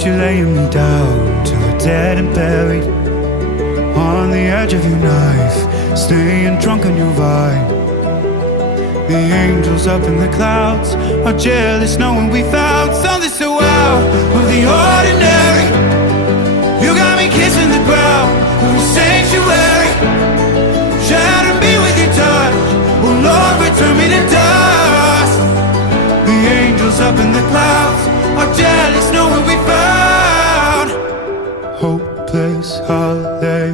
want you laying me down till we're dead and buried, on the edge of your knife, staying drunk on your vine. The angels up in the clouds are jealous knowing we found something so out of the ordinary. You got me kissing the ground in a sanctuary, shatter me with your touch, oh Lord, return me to dust. The angels up in the clouds are jealous knowing we found hopeless hallelujah.